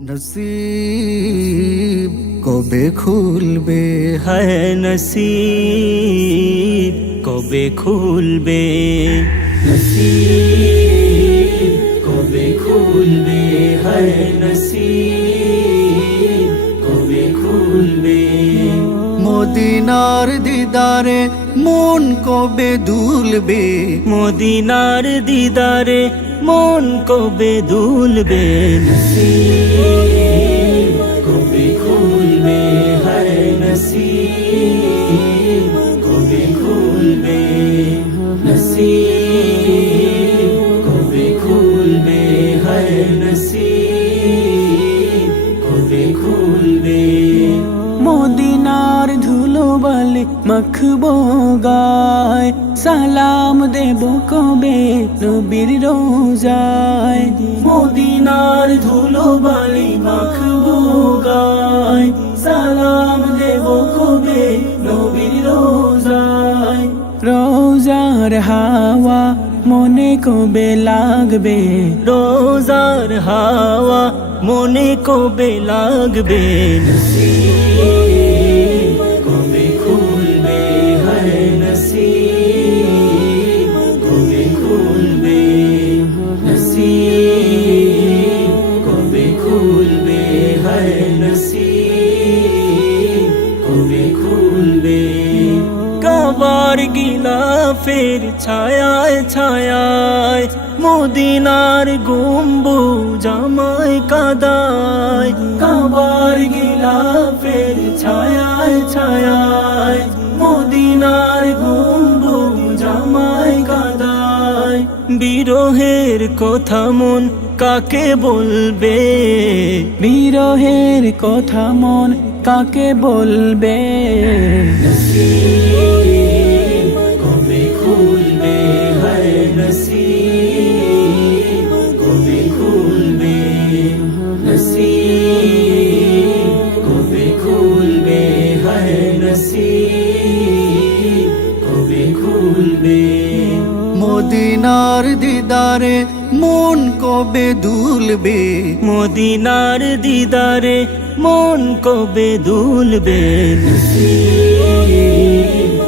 नसीब कबे खुलबे है नसीब कबे खुलबे नसीब कबे खुलबे है नसीब कबे खुलबे মদিনার দিদারে মন কবে দুলবে মদিনার দিদারে মন কবে দুলবে নসিব কবে খুলবে হায় নসিব কবে খুলবে নসিব কবে খুলবে হায় নসিব কবে খুলবে মদিনার ধুলোবালি মাখবো গায় সালাম দেব কবে নবীর রোজায় মদিনার ধুলোবালি মাখবো গায় সালাম দেব কবে নবীর রোজায় রোজার হাওয়া মনে কবে লাগবে রোজার হাওয়া মনে কবে লাগবে নসিব কবে খুলবে হায় নসিব কবে খুলবে নসিব কবে খুলবে হায় নসিব কবে খুলবে কাবার গিলাফের ছায়ায় ছায়ায় মদিনার গম্বুজ আমায় কাদায় কাবার গিলাফের ছায়ায় ছায়ায় মদিনার গম্বুজ আমায় কাদায় বিরহের কথা মন কাকে বলবে বিরহের কথা মন কাকে বলবে নসিব কবে খুলবে হায় নসিব কবে খুলবে নসিব কবে খুলবে হায় নসিব কবে খুলবে মদিনার দিদারে মন কবে দুলবে মদিনার দিদারে মন কবে দুলবে নসিব